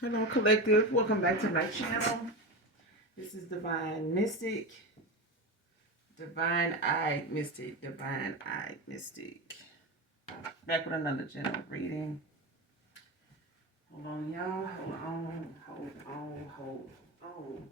Hello, collective. Welcome back to my channel. This is Divine Mystic. Divine Eyed Mystic. Divine Eyed Mystic. Back with another general reading. Hold on, y'all. Hold on. Hold on. Hold on.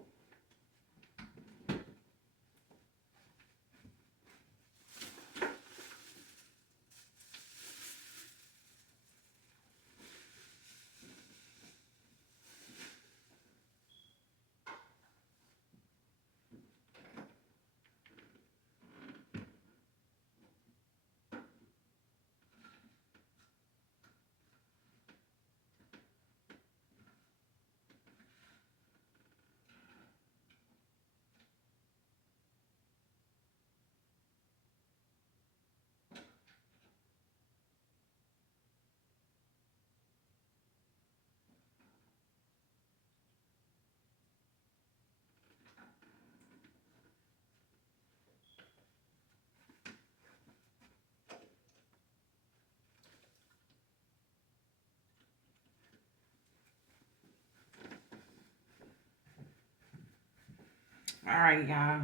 All right, y'all.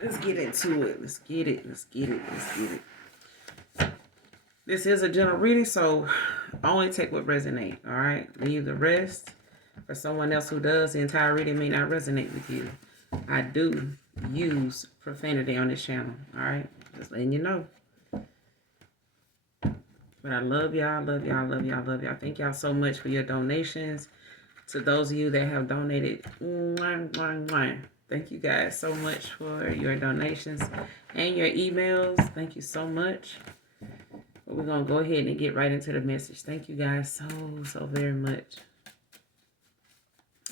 Let's get into it. Let's get it. Let's get it. Let's get it. This is a general reading, so only take what resonates. All right, leave the rest for someone else who does. The entire reading may not resonate with you. I do use profanity on this channel. All right, just letting you know. But I love y'all, love y'all, love y'all, love y'all. Thank y'all so much for your donations. To those of you that have donated, thank you guys so much for your donations and your emails. Thank you so much. But we're going to go ahead and get right into the message. Thank you guys so very much.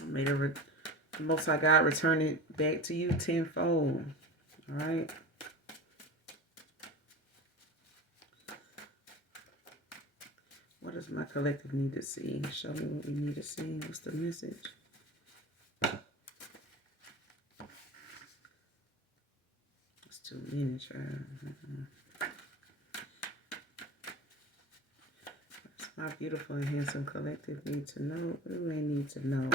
May the Most High God return it back to you tenfold. All right. What does my collective need to see? Show me what we need to see. What's the message? It's too many, child. What's my beautiful and handsome collective need to know? What do they need to know?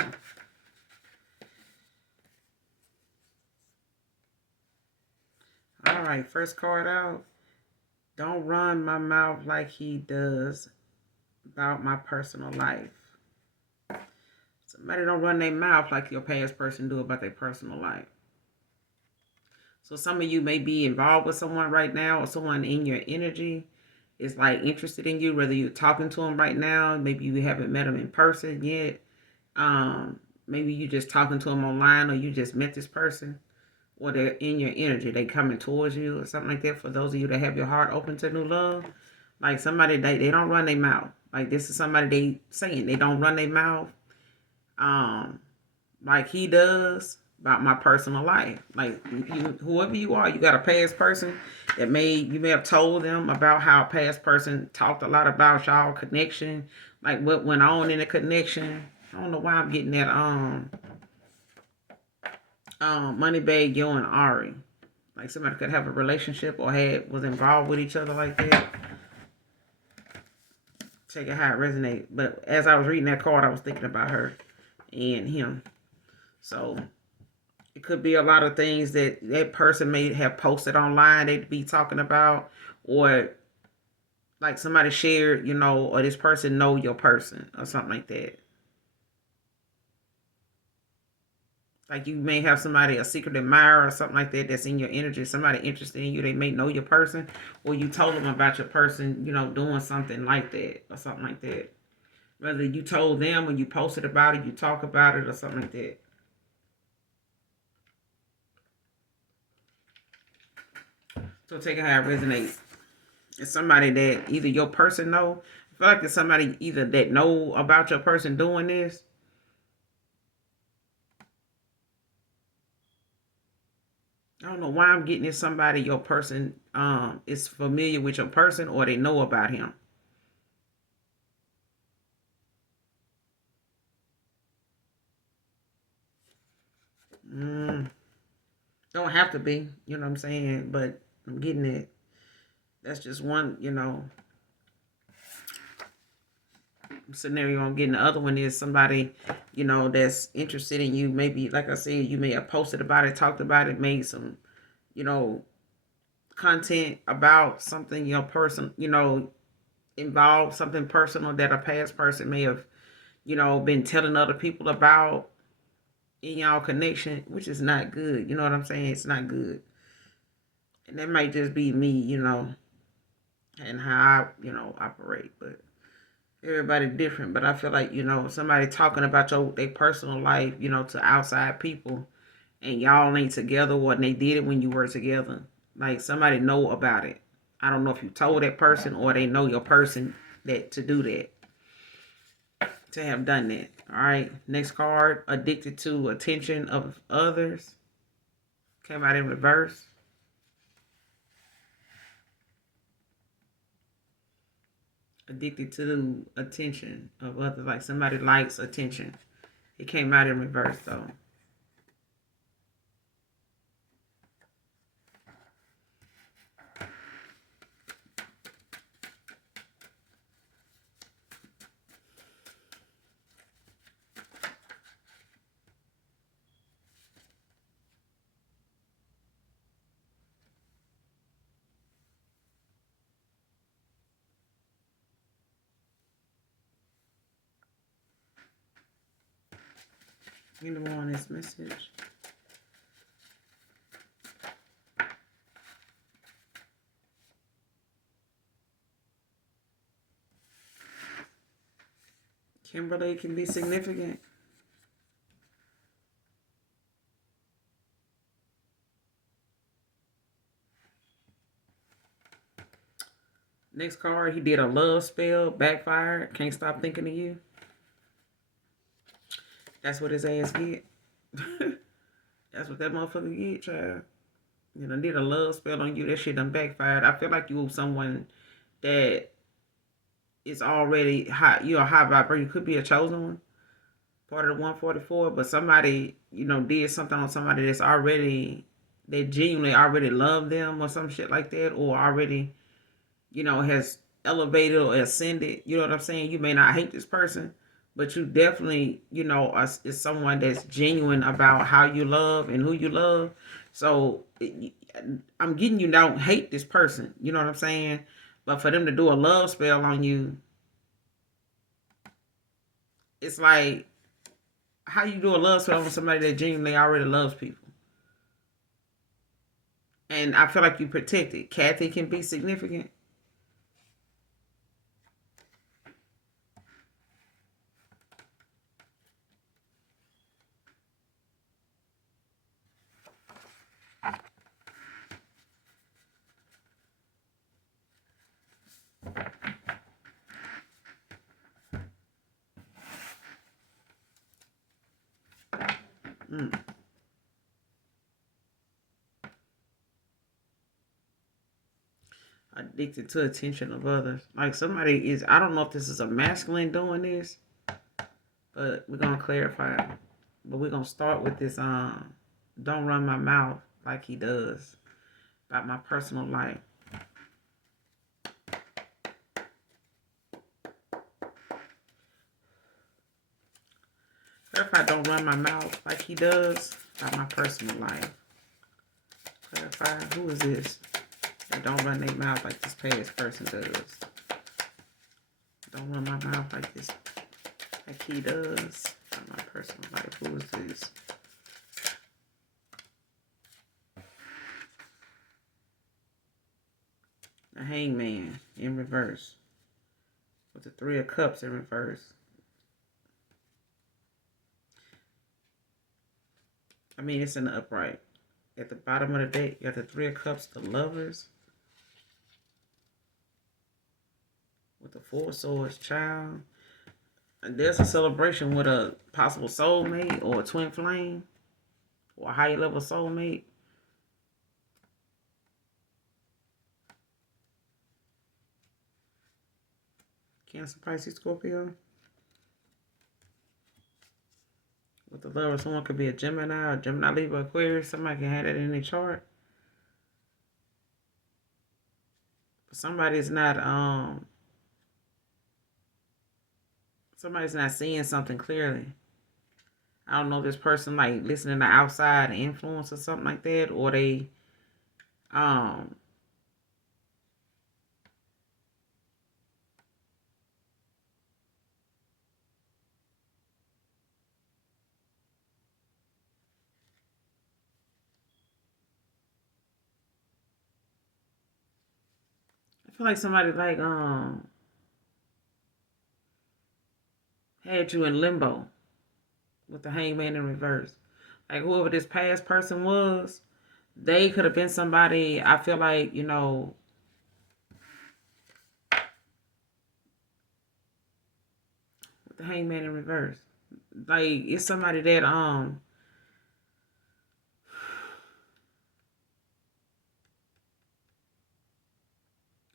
All right, first card out. Don't run my mouth like he does about my personal life. Somebody don't run their mouth like your past person do about their personal life. So some of you may be involved with someone right now, or someone in your energy is like interested in you, whether you're talking to them right now, maybe you haven't met them in person yet. Maybe you just talking to them online, or you just met this person, or they're in your energy, they coming towards you or something like that. For those of you that have your heart open to new love, like somebody, they don't run their mouth. Like this is somebody they saying they don't run their mouth like he does about my personal life. Like whoever you are, you got a past person that you may have told them about how a past person talked a lot about y'all connection, like what went on in the connection. I don't know why I'm getting that Moneybag, Yo, and Ari. Like somebody could have a relationship or was involved with each other like that. Check it how it resonates. But as I was reading that card, I was thinking about her and him. So it could be a lot of things that person may have posted online they'd be talking about, or like somebody shared, or this person know your person or something like that. Like you may have somebody, a secret admirer or something like that, that's in your energy. Somebody interested in you. They may know your person, or you told them about your person, doing something like that or something like that. Whether you told them or you posted about it, you talk about it or something like that. So take it how it resonates. It's somebody that either your person know. I feel like it's somebody either that know about your person doing this. I don't know why I'm getting it. Somebody your person is familiar with your person, or they know about him. Don't have to be, you know what I'm saying? But I'm getting it. That's just one, scenario I'm getting. The other one is somebody, that's interested in you. Maybe, like I said, you may have posted about it, talked about it, made some, you know, content about something, person, involved something personal that a past person may have, been telling other people about in y'all connection, which is not good. You know what I'm saying? It's not good. And that might just be me, and how I, operate. But everybody different. But I feel like, somebody talking about their personal life, to outside people, and y'all ain't together, or they did it when you were together. Like, somebody know about it. I don't know if you told that person or they know your person that to do that, to have done that. All right. Next card, addicted to attention of others. Came out in reverse. Addicted to attention of others. Like somebody likes attention. It came out in reverse though. Anyone on this message? Kimberly can be significant. Next card, he did a love spell, backfired, can't stop thinking of you. That's what his ass get. That's what that motherfucker get, child. Did a love spell on you. That shit done backfired. I feel like you someone that is already high. You're a high vibrator. You could be a chosen one, part of the 144, but somebody, did something on somebody that's already, they genuinely already love them or some shit like that, or already, has elevated or ascended. You know what I'm saying? You may not hate this person, but you definitely, is someone that's genuine about how you love and who you love. So I'm getting, you don't hate this person. You know what I'm saying? But for them to do a love spell on you, it's like, how you do a love spell on somebody that genuinely already loves people? And I feel like you protected. Kathy can be significant. Mm. Addicted to attention of others. Like somebody is, I don't know if this is a masculine doing this, but we're gonna clarify. But we're gonna start with this don't run my mouth like he does about my personal life. Clarify, don't run my mouth like he does about my personal life. Clarify, who is this? That don't run their mouth like this past person does. Don't run my mouth like this, like he does about my personal life. Who is this? The Hangman in reverse. With the Three of Cups in reverse. I mean, it's in the upright. At the bottom of the deck, you got the Three of Cups, the Lovers. With the Four of Swords, child. And there's a celebration with a possible soulmate or a twin flame or a higher level soulmate. Cancer, Pisces, Scorpio. With the Lover, someone could be a Gemini or Gemini, Libra, Aquarius. Somebody can have that in their chart. But somebody's not Somebody's not seeing something clearly. I don't know if this person like listening to outside influence or something like that, or they um I feel like somebody like had you in limbo with the hangman in reverse. Like whoever this past person was, they could have been somebody. I feel like with the hangman in reverse, like it's somebody that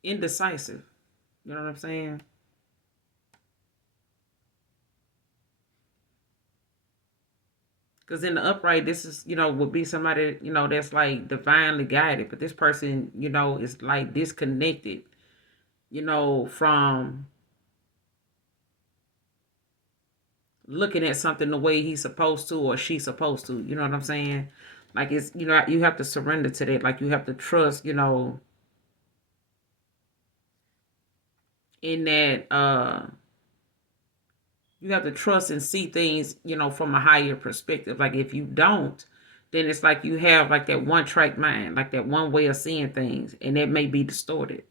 indecisive. You know what I'm saying? Because in the upright, this is, would be somebody, that's like divinely guided. But this person, is like disconnected, from looking at something the way he's supposed to or she's supposed to. You know what I'm saying? Like it's, you have to surrender to that. Like you have to trust, in that, you have to trust and see things, from a higher perspective. Like if you don't, then it's like you have like that one track mind, like that one way of seeing things, and it may be distorted.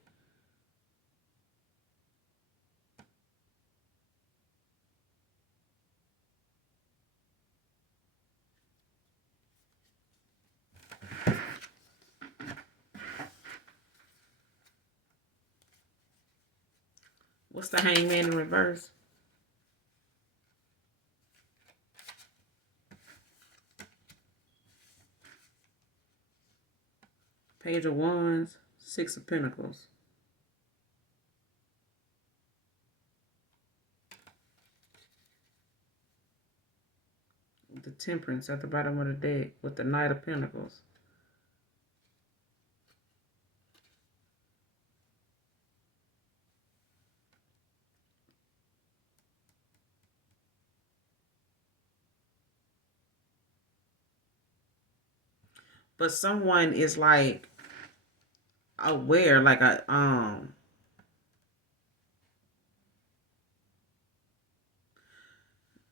What's the hangman in reverse? Page of Wands, Six of Pentacles. The Temperance at the bottom of the deck with the Knight of Pentacles. But someone is like aware, like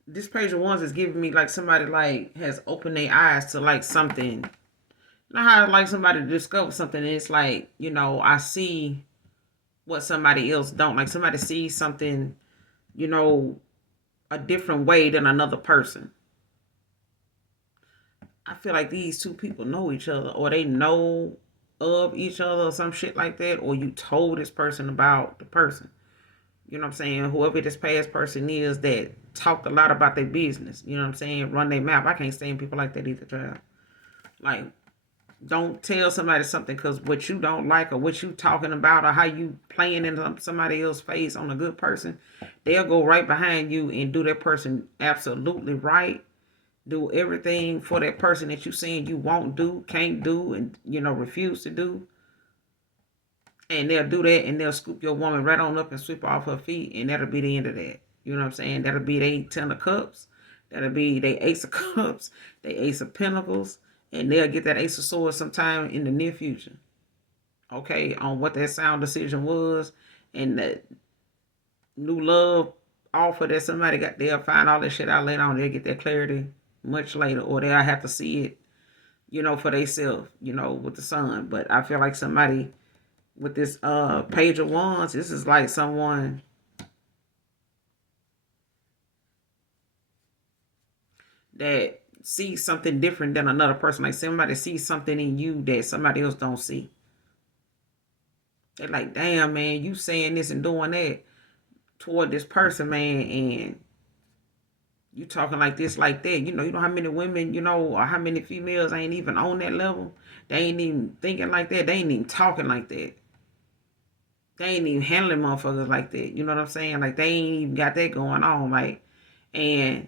this Page of Wands is giving me like somebody like has opened their eyes to like something. You know how like somebody discovers something and it's like, I see what somebody else don't. Like somebody sees something, you know, a different way than another person. I feel like these two people know each other, or they know of each other, or some shit like that, or you told this person about the person. You know what I'm saying? Whoever this past person is that talked a lot about their business. You know what I'm saying? Run their mouth. I can't stand people like that either, child. Like, don't tell somebody something because what you don't like or what you talking about or how you playing in somebody else's face on a good person, they'll go right behind you and do that person absolutely right. Do everything for that person that you saying you won't do, can't do, and refuse to do. And they'll do that and they'll scoop your woman right on up and sweep off her feet, and that'll be the end of that. You know what I'm saying? That'll be they 10 of cups. That'll be they ace of cups, they ace of pentacles, and they'll get that ace of swords sometime in the near future. Okay, on what that sound decision was and that new love offer that somebody got, they'll find all that shit out later on. They'll get that clarity much later, or they'll have to see it, for themselves, with the sun. But I feel like somebody with this Page of Wands, this is like someone that sees something different than another person. Like somebody sees something in you that somebody else don't see. They're like, damn, man, you saying this and doing that toward this person, man, and you talking like this, like that. You know how many women, or how many females ain't even on that level. They ain't even thinking like that. They ain't even talking like that. They ain't even handling motherfuckers like that. You know what I'm saying? Like they ain't even got that going on. Like, and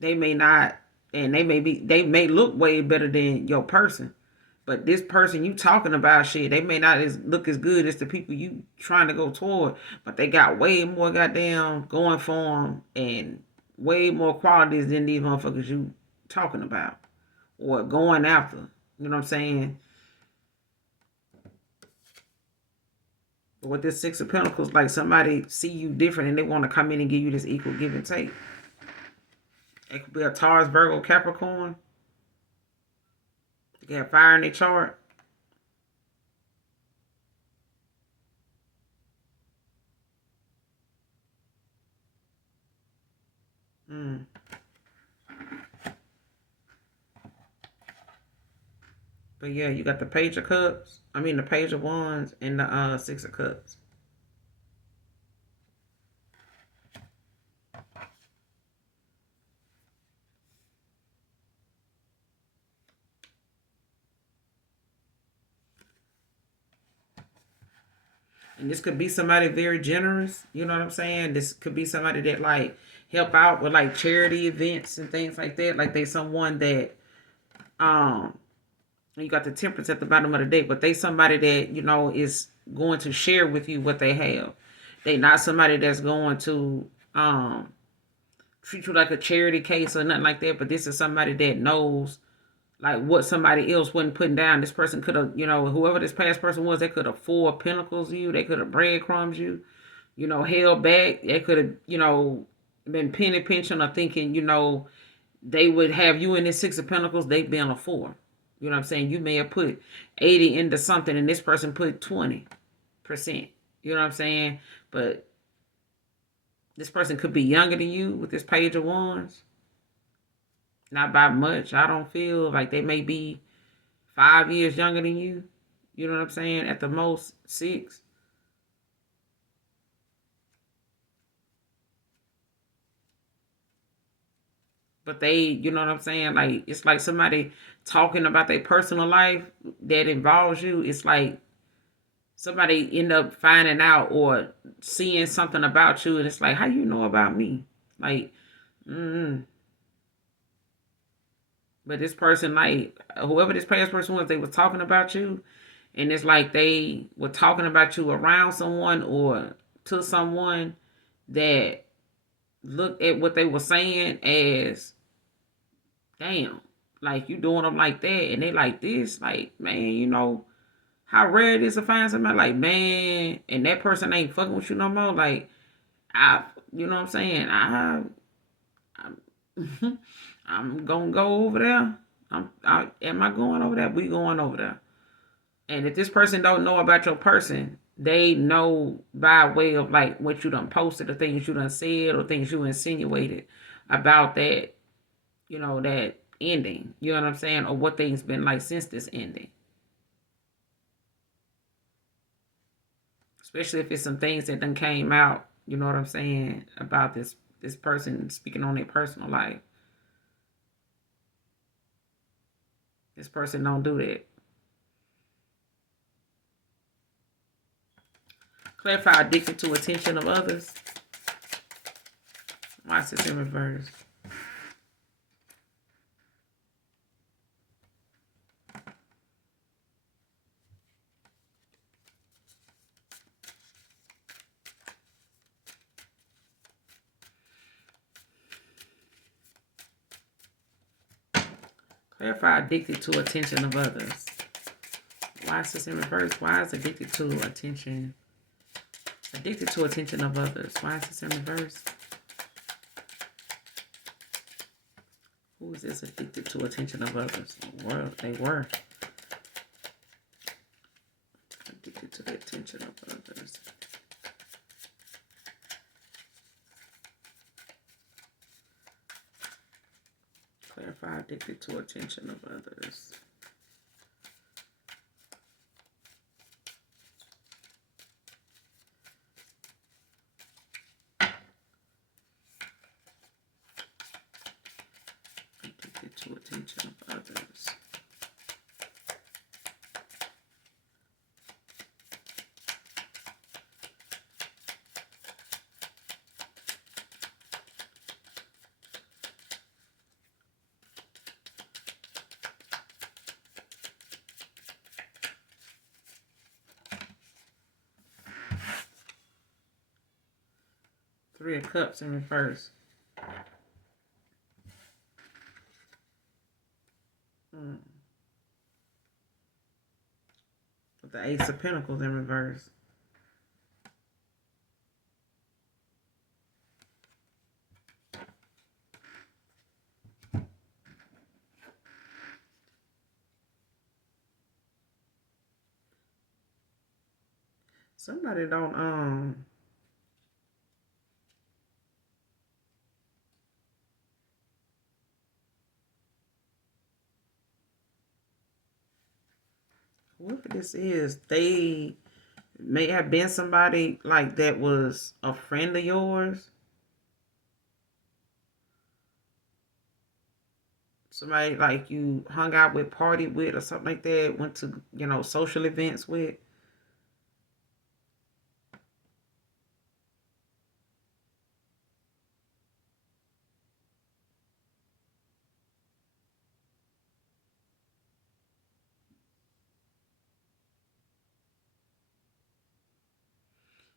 they may not, and they may look way better than your person, But this person you talking about shit, they may not look as good as the people you trying to go toward, but they got way more goddamn going for them and way more qualities than these motherfuckers you talking about or going after. You know what I'm saying? But with this Six of Pentacles, like somebody see you different and they want to come in and give you this equal give and take. It could be a Taurus, Virgo, Capricorn. They have fire in their chart. But yeah, you got the Page of Cups. I mean the Page of Wands and the Six of Cups. And this could be somebody very generous. You know what I'm saying? This could be somebody that like help out with like charity events and things like that. Like they someone that you got the Temperance at the bottom of the deck, but they somebody that, you know, is going to share with you what they have. They not somebody that's going to treat you like a charity case or nothing like that, but this is somebody that knows like what somebody else wasn't putting down. This person could have, you know, whoever this past person was, they could have Four Pentacles you, they could have breadcrumbs you, you know, held back. They could have, you know, been penny pinching or thinking, you know, they would have you in this Six of Pentacles, they've been a four. You know what I'm saying? You may have put 80 into something and this person put 20%. You know what I'm saying? But this person could be younger than you with this Page of Wands. Not by much. I don't feel like they may be 5 years younger than you. You know what I'm saying? At the most, 6. But they, you know what I'm saying? Like, it's like somebody talking about their personal life that involves you. It's like somebody end up finding out or seeing something about you. And it's like, how you know about me? Like, But this person, like, whoever this past person was, they were talking about you. And it's like they were talking about you around someone or to someone that looked at what they were saying as, damn, like you doing them like that. And they like this, like, man, you know, how rare it is to find somebody like, man, and that person ain't fucking with you no more. Like, you know what I'm saying? I'm gonna go over there. Am I going over there? We going over there. And if this person don't know about your person, they know by way of like what you done posted, or things you done said, or things you insinuated about that, you know, that ending. You know what I'm saying? Or what things been like since this ending. Especially if it's some things that done came out, you know what I'm saying, about this person speaking on their personal life. This person don't do that. Clarify addicted to attention of others. Watch this in reverse. Clarify addicted to attention of others. Why is this in reverse? Why is addicted to attention? Addicted to attention of others. Why is this in reverse? Who is this addicted to attention of others? Well, they were addicted to the attention of others. Clarify addicted to attention of others. Addicted to attention of others. Three of Cups in reverse. Mm. With the Ace of Pentacles in reverse. Somebody don't whoever this is, they may have been somebody like that was a friend of yours. Somebody like you hung out with, partied with, or something like that, went to, social events with.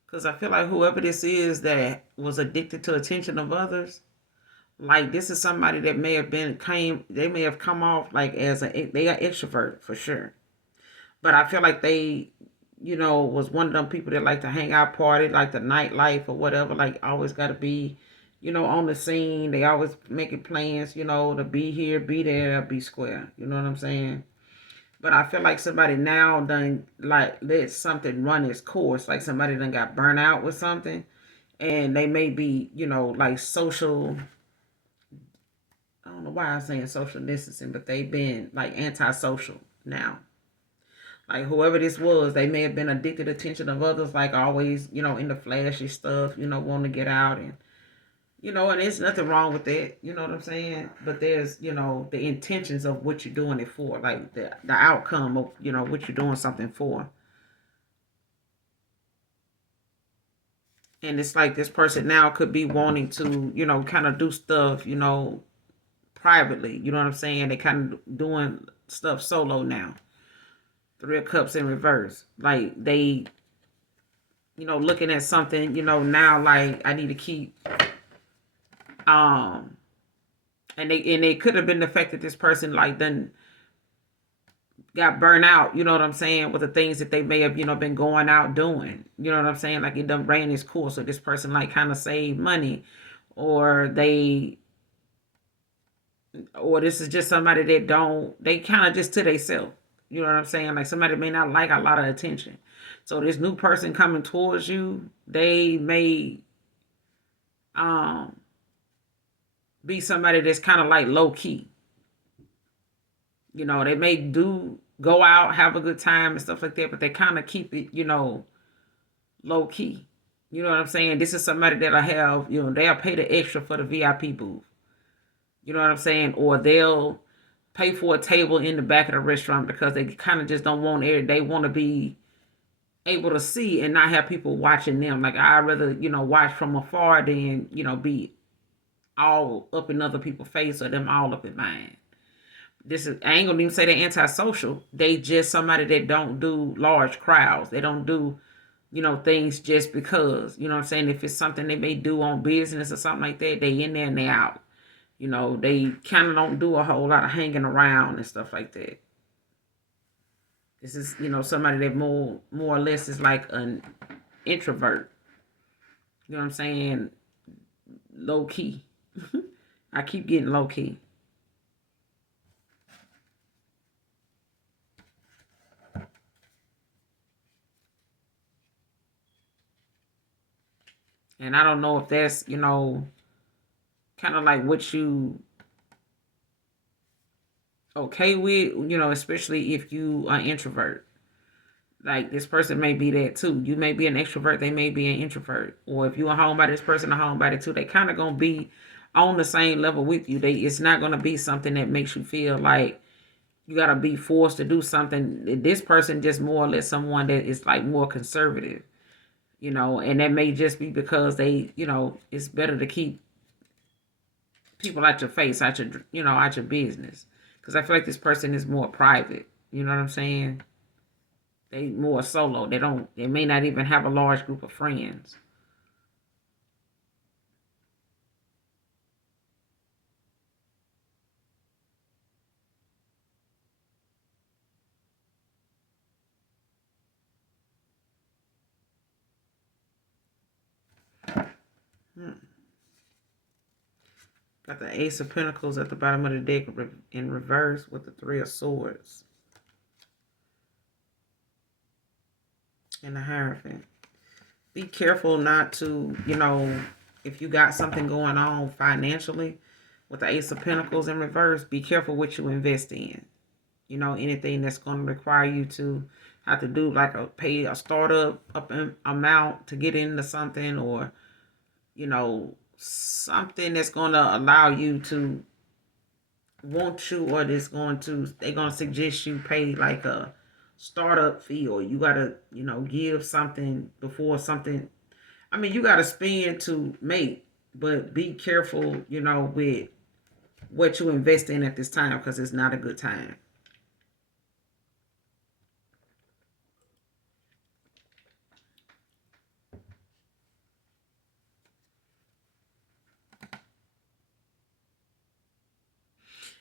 Because I feel like whoever this is that was addicted to attention of others, like this is somebody that they may have come off like they are extrovert for sure. But I feel like they, was one of them people that like to hang out, party, like the nightlife or whatever, like always got to be, on the scene. They always making plans, to be here, be there, be square. You know what I'm saying? But I feel like somebody now done like let something run its course. Like somebody done got burnt out with something, and they may be, like social. I don't know why I'm saying social distancing, but they've been like antisocial now. Like whoever this was, they may have been addicted to attention of others, like always, in the flashy stuff, want to get out and and there's nothing wrong with that, you know what I'm saying? But there's, the intentions of what you're doing it for, like the outcome of, what you're doing something for. And it's like this person now could be wanting to, kind of do stuff, privately. You know what I'm saying? They kind of doing stuff solo now. Three of Cups in reverse. Like they, looking at something, now like I need to keep um and they could have been the fact that this person like then got burnt out, you know what I'm saying, with the things that they may have, been going out doing. You know what I'm saying? Like it done ran its course. So this person like kind of saved money, or this is just somebody that they kind of just to themselves. You know what I'm saying? Like somebody may not like a lot of attention. So this new person coming towards you, they may um be somebody that's kind of like low key. They may do go out, have a good time and stuff like that, but they kind of keep it, low key. You know what I'm saying? This is somebody that'll have, they'll pay the extra for the VIP booth. You know what I'm saying? Or they'll pay for a table in the back of the restaurant because they kind of just don't want air. They want to be able to see and not have people watching them. Like I'd rather, watch from afar than, be all up in other people's face or them all up in mine. I ain't gonna even say they're antisocial. They just somebody that don't do large crowds. They don't do, things just because. You know what I'm saying? If it's something they may do on business or something like that, they in there and they out. They kind of don't do a whole lot of hanging around and stuff like that. This is, somebody that more or less is like an introvert. You know what I'm saying? Low key. I keep getting low key. And I don't know if that's, kind of like what you okay with, especially if you are introvert. Like this person may be that too. You may be an extrovert, they may be an introvert. Or if you're a homebody, this person a homebody too. They kind of gonna be on the same level with you. It's not gonna be something that makes you feel like you gotta be forced to do something. This person just more or less someone that is like more conservative, and that may just be because they, it's better to keep people out your face, out your business. Because I feel like this person is more private. You know what I'm saying? They more solo. They may not even have a large group of friends. Got the Ace of Pentacles at the bottom of the deck in reverse with the Three of Swords. And the Hierophant. Be careful not to, if you got something going on financially with the Ace of Pentacles in reverse, be careful what you invest in. Anything that's going to require you to have to do like pay a startup amount to get into something, or, something that's going to allow you to want you, or they're going to suggest you pay like a startup fee, or you got to, give something before something. I mean, you got to spend to make, but be careful, with what you invest in at this time, because it's not a good time.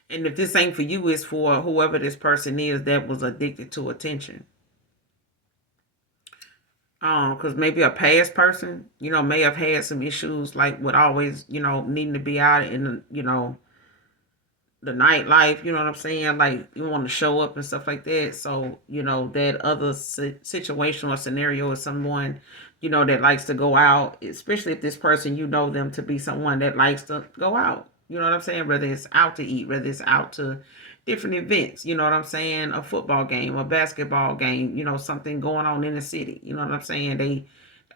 And if this ain't for you, it's for whoever this person is that was addicted to attention. Because maybe a past person, may have had some issues, like with always, needing to be out in, the nightlife, you know what I'm saying? Like, you want to show up and stuff like that. So, that other situation or scenario is someone, that likes to go out, especially if this person, them to be someone that likes to go out. You know what I'm saying? Whether it's out to eat, whether it's out to different events, you know what I'm saying? A football game, a basketball game, something going on in the city. You know what I'm saying?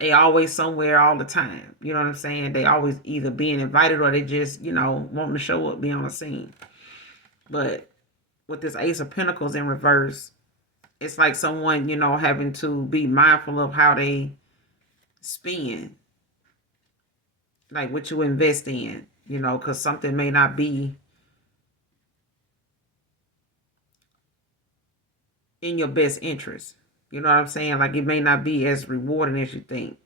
They always somewhere all the time. You know what I'm saying? They always either being invited, or they just, wanting to show up, be on the scene. But with this Ace of Pentacles in reverse, it's like someone, having to be mindful of how they spend, like what you invest in, because something may not be in your best interest. You know what I'm saying? Like, it may not be as rewarding as you think.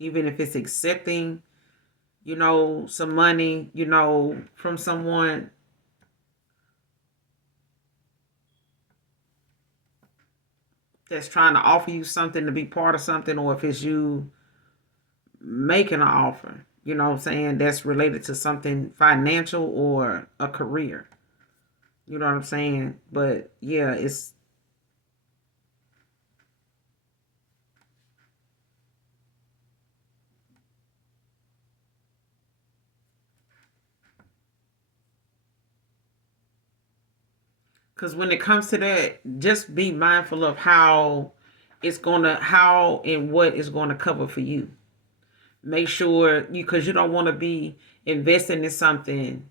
Even if it's accepting, some money, from someone, that's trying to offer you something to be part of something, or if it's you making an offer, that's related to something financial or a career. You know what I'm saying? But yeah, it's because when it comes to that, just be mindful of how how and what is going to cover for you. Make sure because you don't want to be investing in something,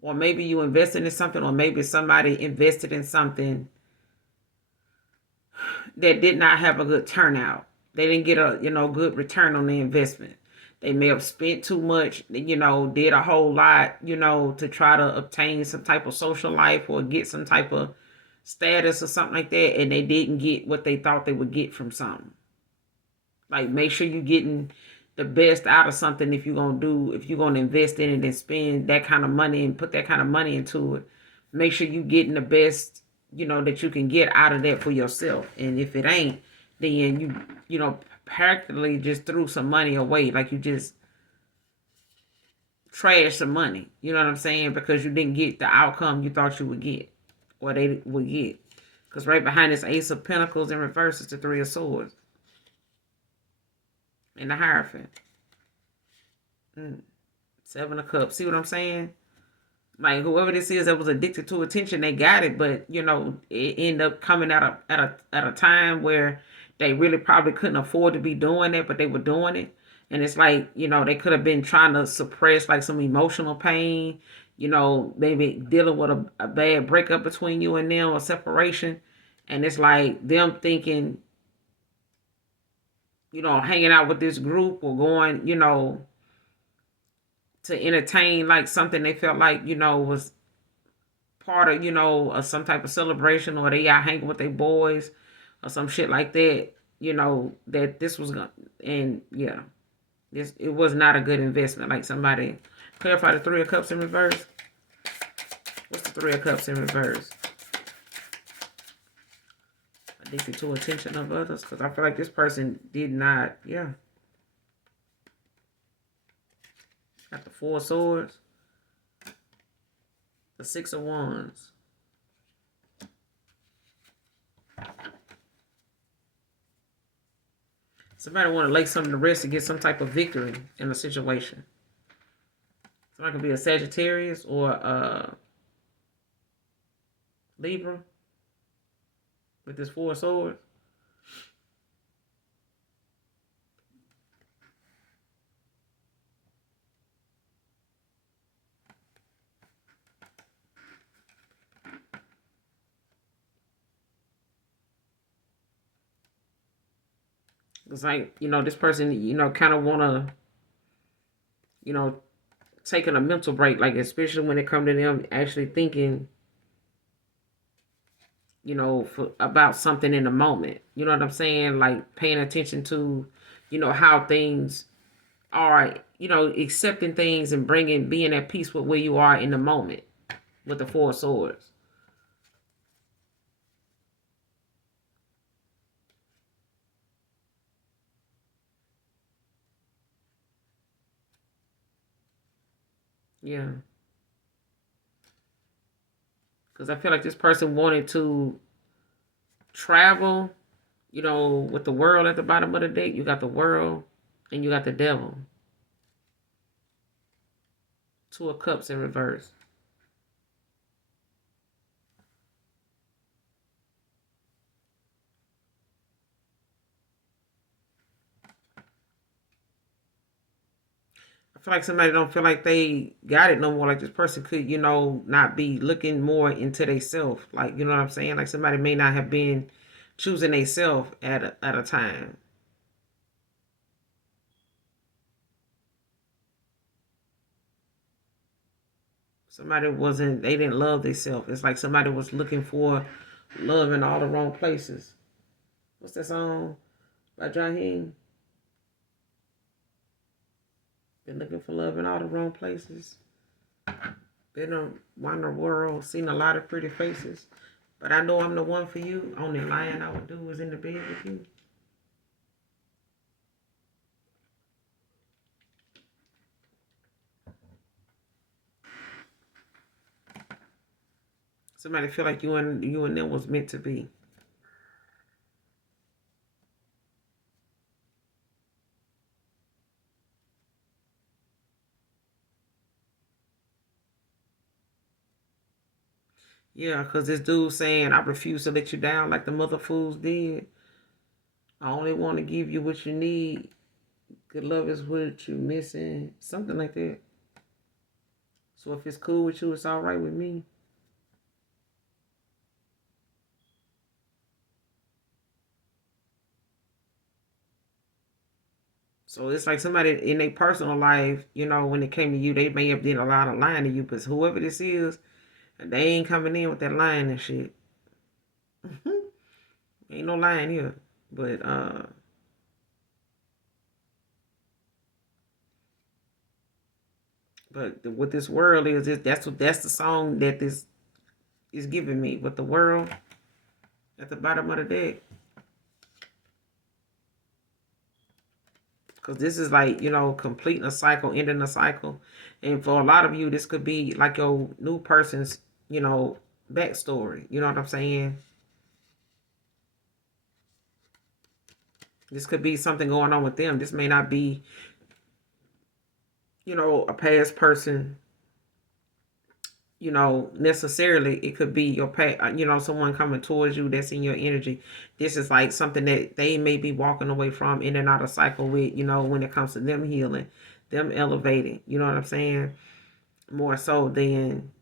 or maybe you invested in something, or maybe somebody invested in something that did not have a good turnout. They didn't get a good return on the investment. They may have spent too much, did a whole lot, to try to obtain some type of social life or get some type of status or something like that, and they didn't get what they thought they would get from something. Like, make sure you're getting the best out of something if you're gonna invest in it and spend that kind of money and put that kind of money into it. Make sure you're getting the best, that you can get out of that for yourself. And if it ain't, then practically just threw some money away. Like, you just trash some money. You know what I'm saying? Because you didn't get the outcome you thought you would get, or they would get. Because right behind this Ace of Pentacles in reverse is the Three of Swords and the Hierophant. Seven of Cups. See what I'm saying? Like, whoever this is that was addicted to attention, they got it, but it ended up coming at a time where they really probably couldn't afford to be doing it, but they were doing it. And it's like, they could have been trying to suppress like some emotional pain, maybe dealing with a bad breakup between you and them, or separation. And it's like them thinking, hanging out with this group, or going, to entertain like something they felt like, was part of, some type of celebration, or they out hanging with their boys or some shit like that, that this was going and yeah, it was not a good investment. Like, somebody clarify the Three of Cups in reverse. What's the Three of Cups in reverse? Addicted to attention of others, because I feel like this person did not, yeah. Four of Swords, the Six of Wands. Somebody want to lay something to rest to get some type of victory in a situation. Somebody could be a Sagittarius or a Libra with this Four of Swords. It's like, this person, kind of want to, you know, taking a mental break, like especially when it comes to them actually thinking, about something in the moment. You know what I'm saying? Like paying attention to, how things are, accepting things and being at peace with where you are in the moment with the Four of Swords. Yeah. Because I feel like this person wanted to travel, with the world at the bottom of the deck. You got the world and you got the devil. Two of Cups in reverse. I feel like somebody don't feel like they got it no more. Like this person could, not be looking more into they self. Like, you know what I'm saying? Like somebody may not have been choosing they self at a time. Somebody they didn't love themselves. It's like somebody was looking for love in all the wrong places. What's that song by Jaheim? Been looking for love in all the wrong places. Been around the world, seen a lot of pretty faces. But I know I'm the one for you. Only lying I would do was in the bed with you. Somebody feel like you and them was meant to be. Yeah, because this dude saying, I refuse to let you down like the mother fools did. I only want to give you what you need. Good love is what you're missing. Something like that. So if it's cool with you, it's all right with me. So it's like somebody in their personal life, when it came to you, they may have did a lot of lying to you, but whoever this is, they ain't coming in with that lying and shit. Ain't no lying here. But what this world is that's the song that this is giving me. With the world at the bottom of the deck. Because this is like, completing a cycle, ending a cycle. And for a lot of you, this could be like your new person's, backstory. You know what I'm saying? This could be something going on with them. This may not be, a past person, necessarily. It could be your past, someone coming towards you that's in your energy. This is like something that they may be walking away from in and out of cycle with, when it comes to them healing, them elevating. You know what I'm saying? More so than,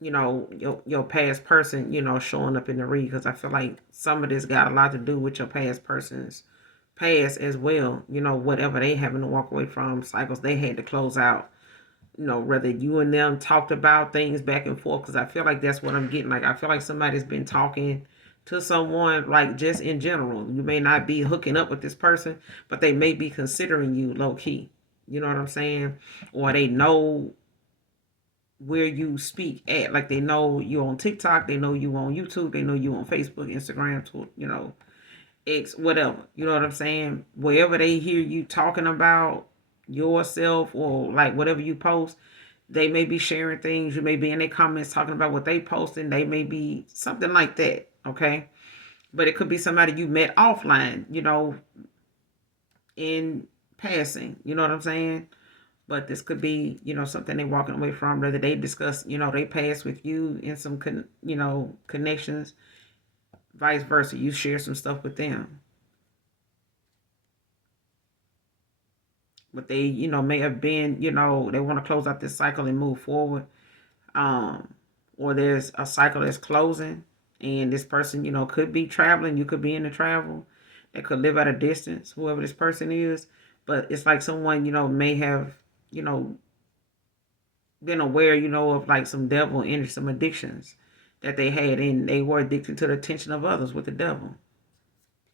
your past person, showing up in the read. Because I feel like some of this got a lot to do with your past person's past as well. Whatever they having to walk away from, cycles they had to close out. Whether you and them talked about things back and forth. Because I feel like that's what I'm getting. Like, I feel like somebody's been talking to someone, like, just in general. You may not be hooking up with this person, but they may be considering you low key. You know what I'm saying? Or they know where you speak at. Like, they know you on TikTok, they know you on YouTube, they know you on Facebook, Instagram, X, whatever. You know what I'm saying? Wherever they hear you talking about yourself or like whatever you post. They may be sharing things. You may be in their comments talking about what they posting. They may be something like that. Okay. But it could be somebody you met offline, in passing. You know what I'm saying? But this could be, something they're walking away from. Whether they discuss, they pass with you in some, connections, vice versa. You share some stuff with them. But they, may have been, they want to close out this cycle and move forward. Um, or there's a cycle that's closing, and this person, could be traveling. You could be in the travel. They could live at a distance, whoever this person is. But it's like someone, may have, you know, been aware, of like some devil energy, some addictions that they had, and they were addicted to the attention of others with the devil,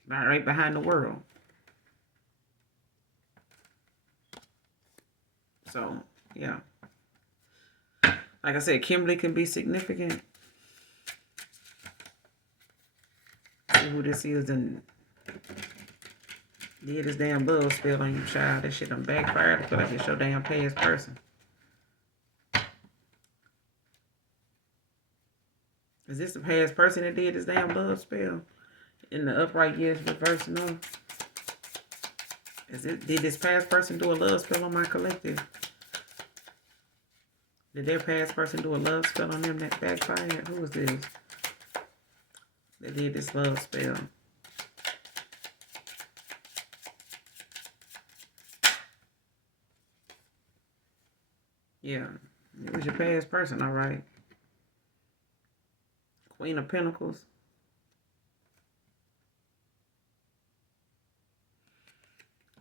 right behind the world. So, yeah. Like I said, Kimberly can be significant. See who this is and did this damn love spell on you, child. That shit done backfired. I feel like it's your damn past person. Is this the past person that did this damn love spell? In the upright gears reversing on? Did this past person do a love spell on my collective? Did their past person do a love spell on them that backfired? Who is this? They did this love spell. Yeah, it was your past person, all right. Queen of Pentacles.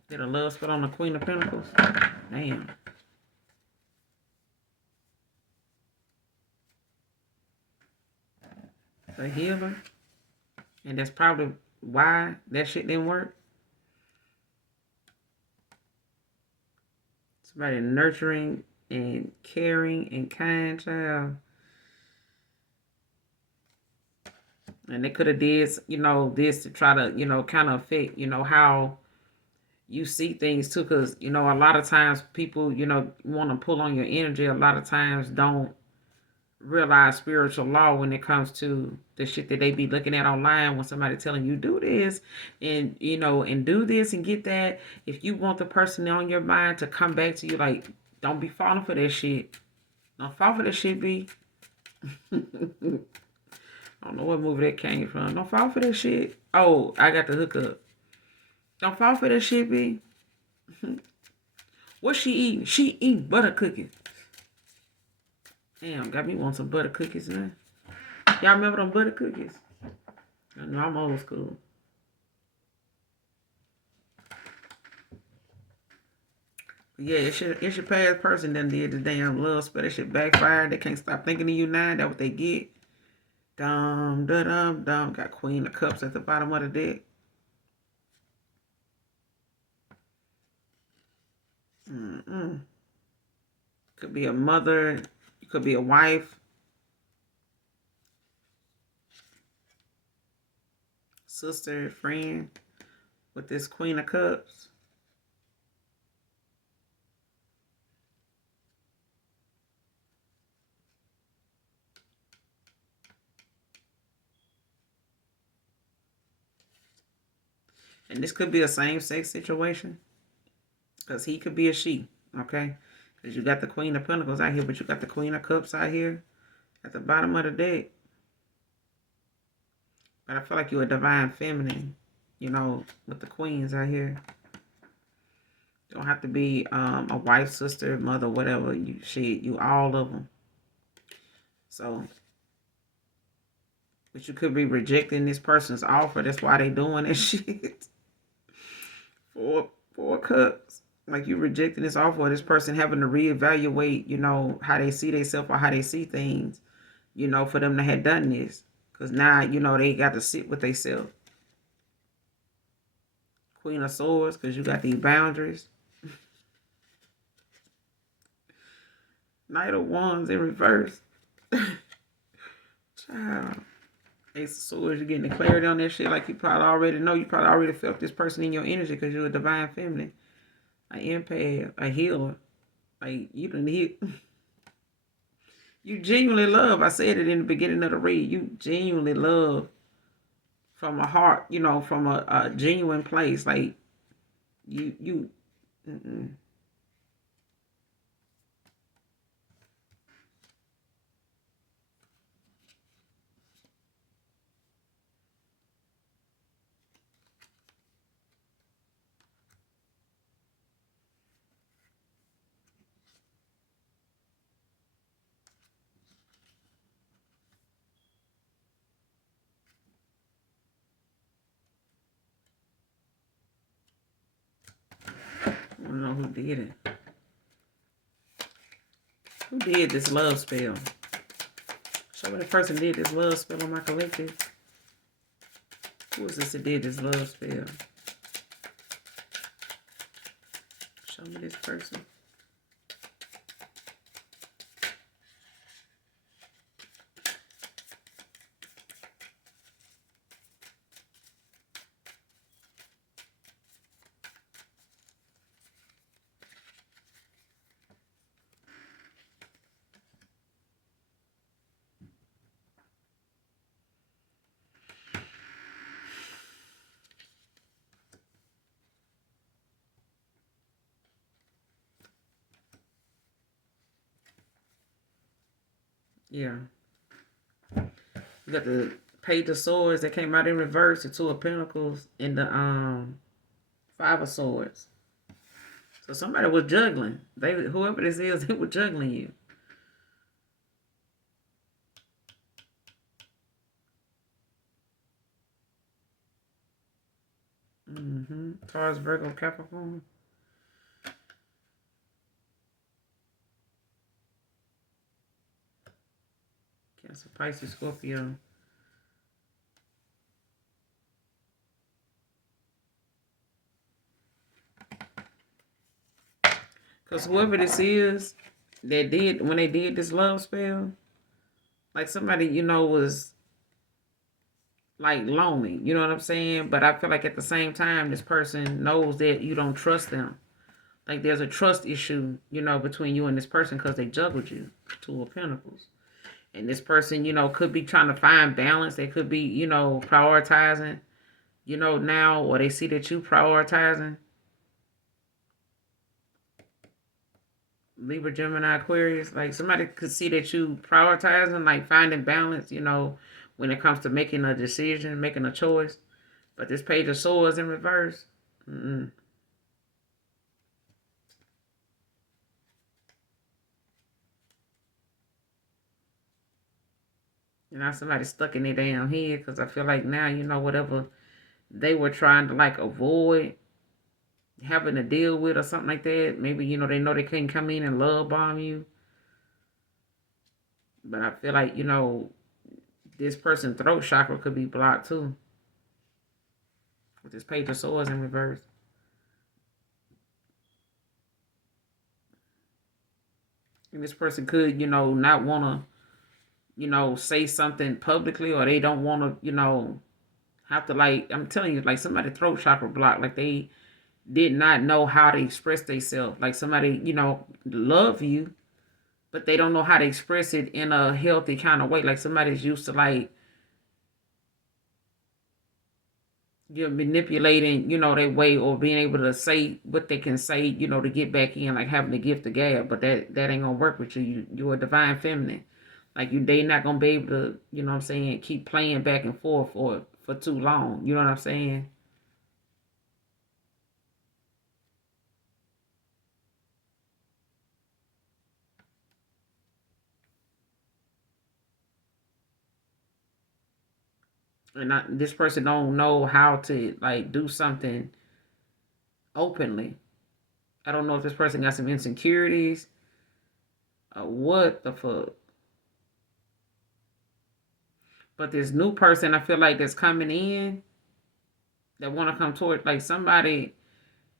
Did a love spell on the Queen of Pentacles? Damn. A healer. And that's probably why that shit didn't work. Somebody nurturing and caring and kind, child. And they could have did, this to try to, kind of affect, how you see things too. Because, a lot of times people, want to pull on your energy. A lot of times don't realize spiritual law when it comes to the shit that they be looking at online. When somebody telling you do this and and do this and get that, if you want the person on your mind to come back to you, like, don't be falling for that shit. Don't fall for that shit, B. I don't know what movie that came from. Don't fall for that shit. Oh, I got the hookup. Don't fall for that shit, B. What's she eating? She eating butter cookies. Damn, got me want some butter cookies now. Y'all remember them butter cookies? I know I'm old school. But yeah, it's your past person that did the damn love spell. That shit backfired. They can't stop thinking of you now. That's what they get. Dum, da, dum, dum. Got Queen of Cups at the bottom of the deck. Could be a mother. Could be a wife. Sister, friend. With this Queen of Cups. And this could be a same-sex situation. Because he could be a she. Okay? Because you got the Queen of Pentacles out here, but you got the Queen of Cups out here at the bottom of the deck. But I feel like you're a divine feminine, with the queens out here. Don't have to be a wife, sister, mother, whatever. You all of them. So, but you could be rejecting this person's offer. That's why they doing this shit. Four cups. Like you rejecting this offer, or this person having to reevaluate, how they see themselves or how they see things, for them to have done this. Because now, they got to sit with themselves. Queen of Swords, because you got these boundaries. Knight of Wands in reverse. Child. Ace of Swords, you're getting the clarity on that shit like you probably already know. You probably already felt this person in your energy because you're a divine feminine. an empath, a healer. Like you didn't hear. You genuinely love. I said it in the beginning of the read. You genuinely love from a heart, from a genuine place. Like you. Mm-mm. I don't know who did it. Who did this love spell? Show me the person did this love spell on my collective. Who is this that did this love spell? Show me this person. Yeah. You got the Page of Swords that came out in reverse, the Two of Pentacles, and the Five of Swords. So somebody was juggling. Whoever this is, they were juggling you. Taurus, Virgo, Capricorn. Cancer, Pisces, Scorpio. Because whoever this is that did, when they did this love spell, like somebody, was like lonely. You know what I'm saying? But I feel like at the same time, this person knows that you don't trust them. Like there's a trust issue, between you and this person because they juggled you. Two of Pentacles. And this person, could be trying to find balance. They could be, prioritizing, now, or they see that you prioritizing. Libra, Gemini, Aquarius. Like somebody could see that you prioritizing, like finding balance, when it comes to making a decision, making a choice. But this Page of Swords in reverse. Mm-mm. Somebody stuck in their damn head because I feel like now, whatever they were trying to like avoid having to deal with or something like that. Maybe, they know they couldn't come in and love bomb you. But I feel like, this person's throat chakra could be blocked too. With this Page of Swords in reverse. And this person could, not want to, say something publicly, or they don't want to, have to, like, I'm telling you, like somebody throat chakra blocked. Like they did not know how to express themselves. Like somebody, love you, but they don't know how to express it in a healthy kind of way. Like somebody's used to like you're manipulating, their way, or being able to say what they can say, to get back in, like having the gift of gab. But that ain't gonna work with you. You're a divine feminine. Like they not gonna be able to, what I'm saying, keep playing back and forth for too long. You know what I'm saying? And this person don't know how to like do something openly. I don't know if this person got some insecurities. What the fuck? But this new person, I feel like that's coming in, that want to come toward, like somebody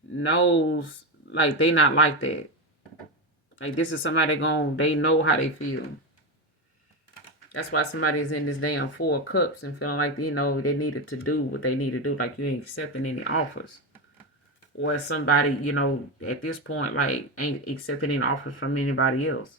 knows, like they not like that. Like this is somebody they know how they feel. That's why somebody's in this damn Four of Cups and feeling like, they needed to do what they need to do. Like you ain't accepting any offers. or somebody, at this point, like, ain't accepting any offers from anybody else.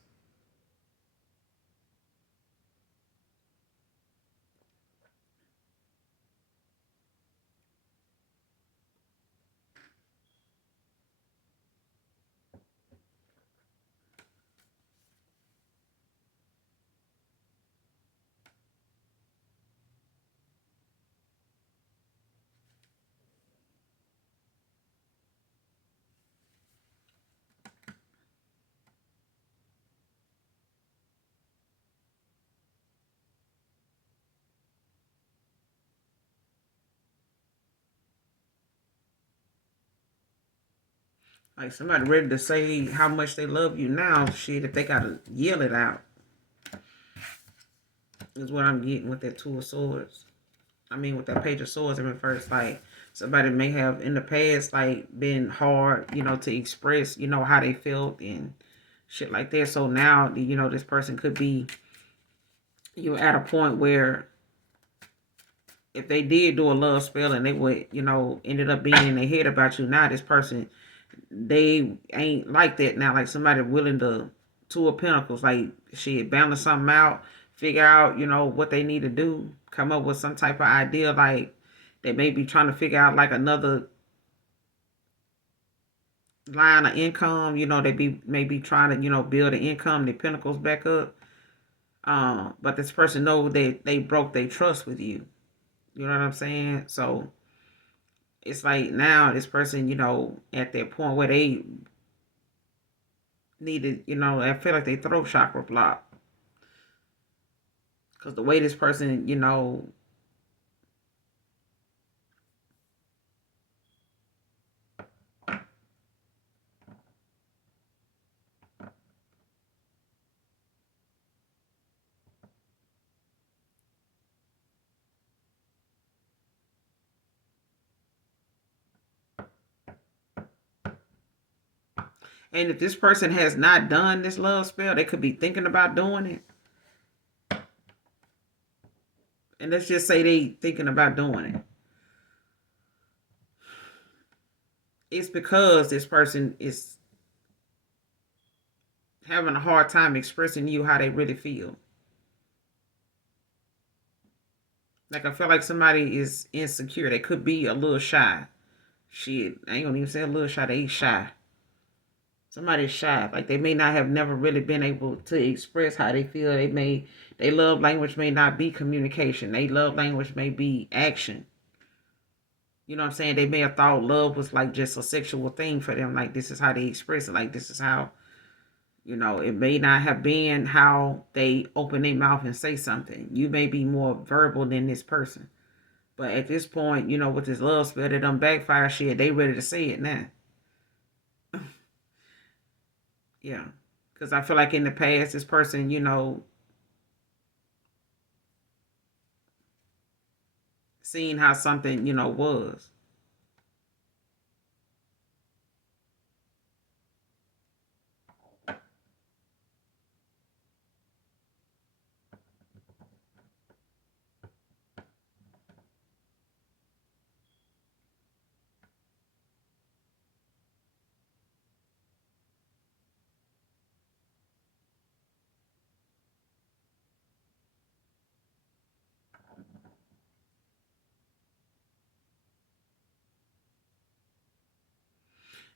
Like somebody ready to say how much they love you now, shit, if they gotta yell it out, is what I'm getting with that Two of Swords. I mean, with that Page of Swords in reverse, like somebody may have in the past, like, been hard, to express, how they felt and shit like that. So now, this person could be, you're at a point where if they did do a love spell and they would, ended up being in their head about you, now this person, they ain't like that now. Like somebody willing to Two of Pentacles, like shit, balance something out, figure out, what they need to do, come up with some type of idea, like they may be trying to figure out like another line of income, they maybe trying to, build an income, their pentacles back up. But this person know that they broke their trust with you. You know what I'm saying? So it's like now this person, at that point where they needed, I feel like they throat chakra blocked. Because the way this person, and if this person has not done this love spell, they could be thinking about doing it. And let's just say they thinking about doing it. It's because this person is having a hard time expressing to you how they really feel. Like I feel like somebody is insecure. They could be a little shy. Shit, I ain't gonna even say a little shy. They shy. Somebody's shy. Like they may not have never really been able to express how they feel. They love language may not be communication. They love language may be action. You know what I'm saying? They may have thought love was like just a sexual thing for them. Like this is how they express it. Like this is how, it may not have been how they open their mouth and say something. You may be more verbal than this person. But at this point, with this love spell that done backfire shit, they ready to say it now. Yeah. Because I feel like in the past, this person, seen how something, was.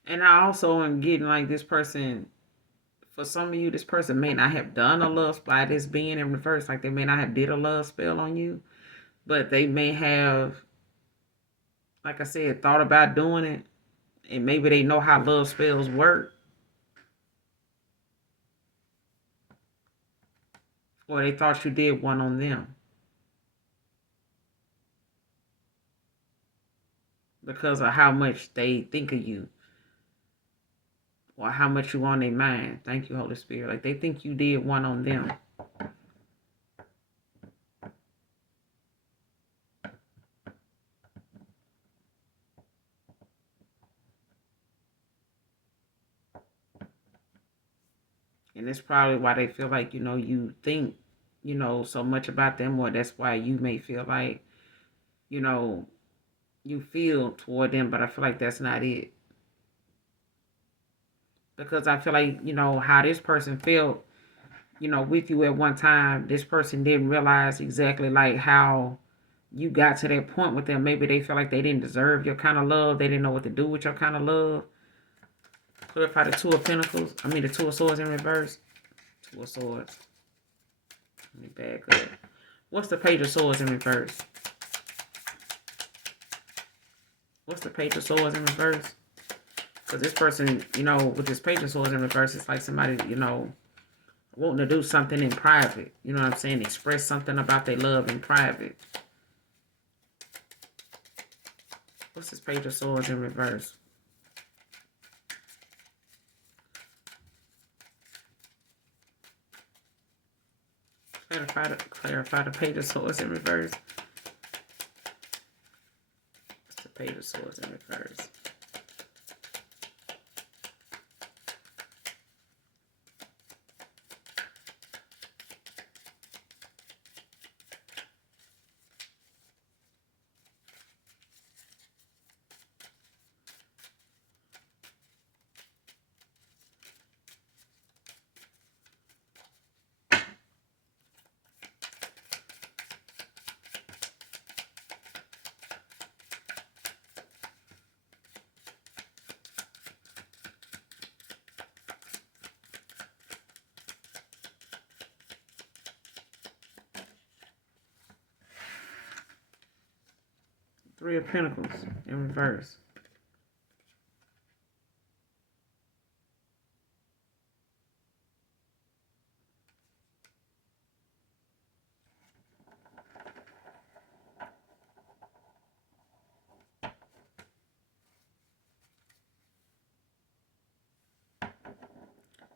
And I also am getting like this person, for some of you, this person may not have done a love spell by this being in reverse. Like they may not have did a love spell on you, but they may have, like I said, thought about doing it. And maybe they know how love spells work. Or they thought you did one on them. Because of how much they think of you. Or how much you on their mind. Thank you, Holy Spirit. Like they think you did one on them. And it's probably why they feel like, you think, so much about them, or that's why you may feel like, you know, you feel toward them, but I feel like that's not it. because I feel like, how this person felt, with you at one time. This person didn't realize exactly like how you got to that point with them. Maybe they feel like they didn't deserve your kind of love. They didn't know what to do with your kind of love. Clarify the Two of Pentacles. I mean, the Two of Swords in reverse. Two of Swords. Let me back up. What's the Page of Swords in reverse? What's the Page of Swords in reverse? Because this person, with this Page of Swords in reverse, it's like somebody, wanting to do something in private. You know what I'm saying? Express something about their love in private. What's this Page of Swords in reverse? Clarify the Page of Swords in reverse. What's the Page of Swords in reverse? Three of Pentacles in reverse.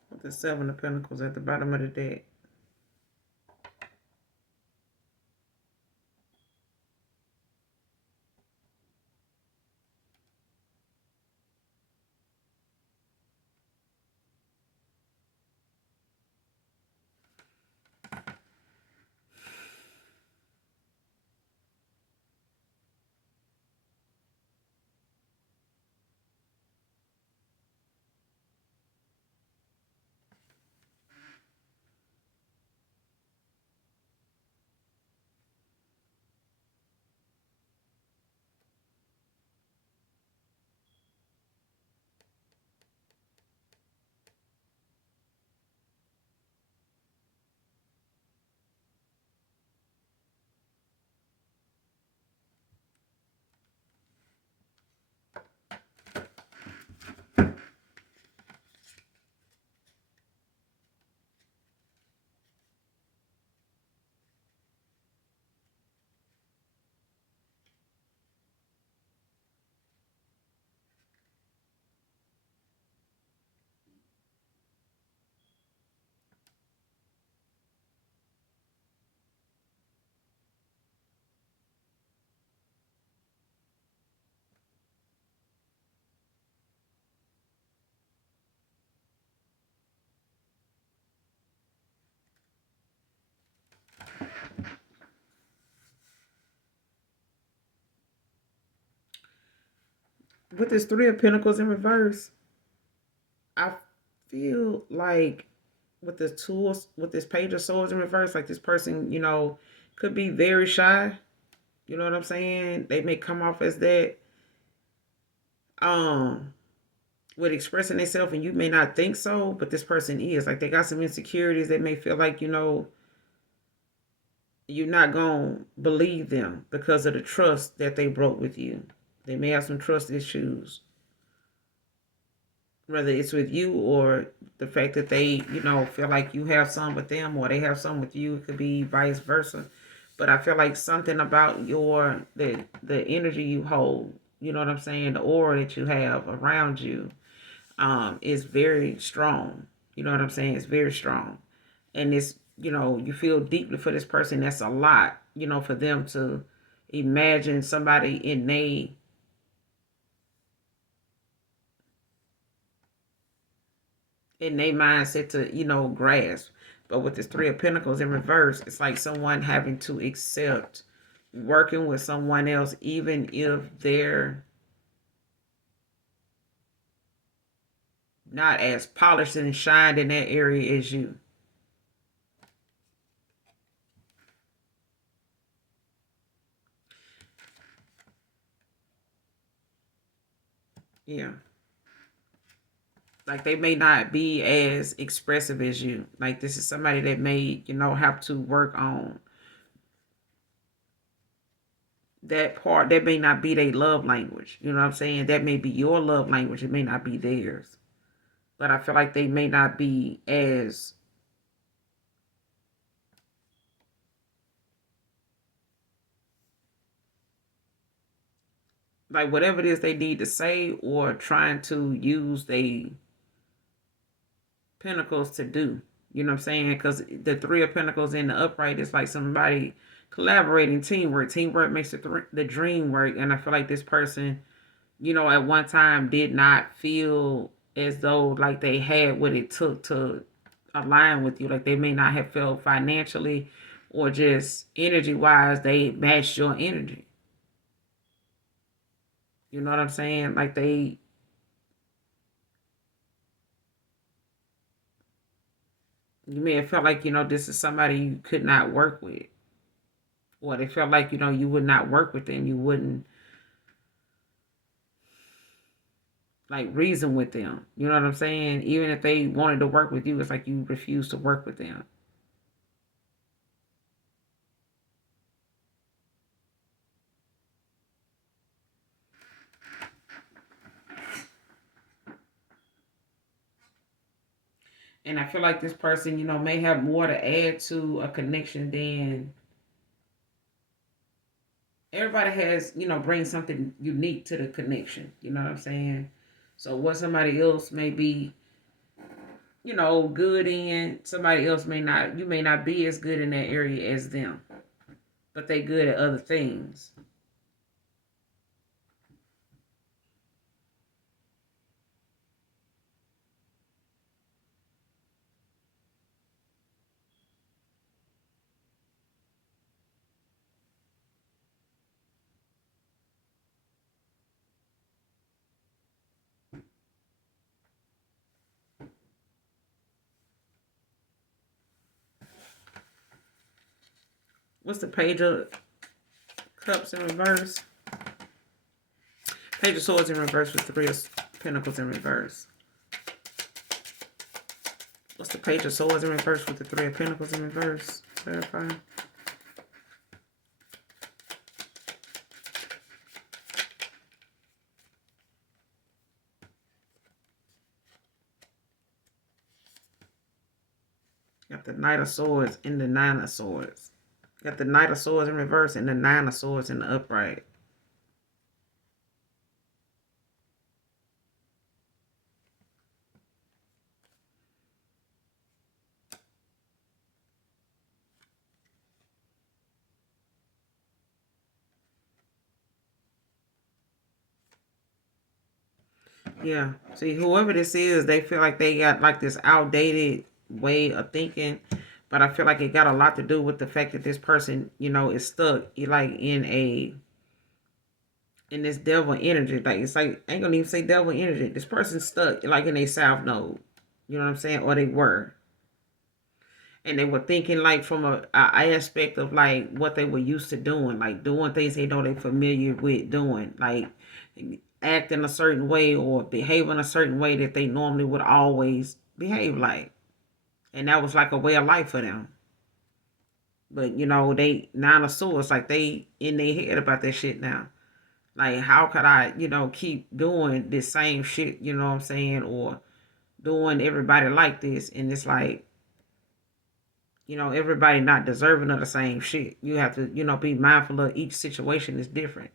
With the Seven of Pentacles at the bottom of the deck. With this Three of Pentacles in reverse, I feel like with the tools, with this Page of Swords in reverse, like this person, could be very shy. You know what I'm saying? They may come off as that. With expressing themselves, and you may not think so, but this person is. Like, they got some insecurities. They may feel like, you're not going to believe them because of the trust that they broke with you. They may have some trust issues, whether it's with you or the fact that they, feel like you have some with them or they have some with you. It could be vice versa. But I feel like something about the energy you hold, you know what I'm saying, the aura that you have around you, is very strong. You know what I'm saying? It's very strong. And it's, you feel deeply for this person. That's a lot, for them to imagine somebody in their mindset to, grasp. But with this Three of Pentacles in reverse, it's like someone having to accept working with someone else, even if not as polished and shined in that area as you. Yeah. Like they may not be as expressive as you. Like this is somebody that may, have to work on that part. That may not be their love language. You know what I'm saying? That may be your love language. It may not be theirs. But I feel like they may not be as, like, whatever it is they need to say or trying to use the pentacles to do. You know what I'm saying? Because the three of pentacles in the upright is like somebody collaborating, teamwork. Teamwork makes the dream work. And I feel like this person, at one time did not feel as though like they had what it took to align with you. Like they may not have felt financially or just energy wise, they matched your energy. You know what I'm saying? Like you may have felt like, this is somebody you could not work with. Or they felt like, you would not work with them. You wouldn't like reason with them. You know what I'm saying? Even if they wanted to work with you, it's like you refuse to work with them. And I feel like this person, may have more to add to a connection than everybody has, bring something unique to the connection. You know what I'm saying? So what somebody else may be, good in, somebody else may not, you may not be as good in that area as them, but they good at other things. What's the page of cups in reverse? Page of swords in reverse with the three of pentacles in reverse. What's the page of swords in reverse with the three of pentacles in reverse? Clarify. Got the Knight of Swords and the Nine of Swords. Got the Knight of Swords in reverse and the Nine of Swords in the upright. Yeah. See, whoever this is, they feel like they got like this outdated way of thinking. But I feel like it got a lot to do with the fact that this person, is stuck like in this devil energy. Like it's like I ain't gonna even say devil energy. This person's stuck like in a south node. You know what I'm saying? Or they were. And they were thinking like from a aspect of like what they were used to doing, like doing things they know they're familiar with doing, like acting a certain way or behaving a certain way that they normally would always behave like. And that was like a way of life for them. But they Nine of Swords, like they in their head about that shit now. Like how could I, keep doing this same shit, you know what I'm saying, or doing everybody like this, and it's like everybody not deserving of the same shit. You have to, be mindful of each situation is different.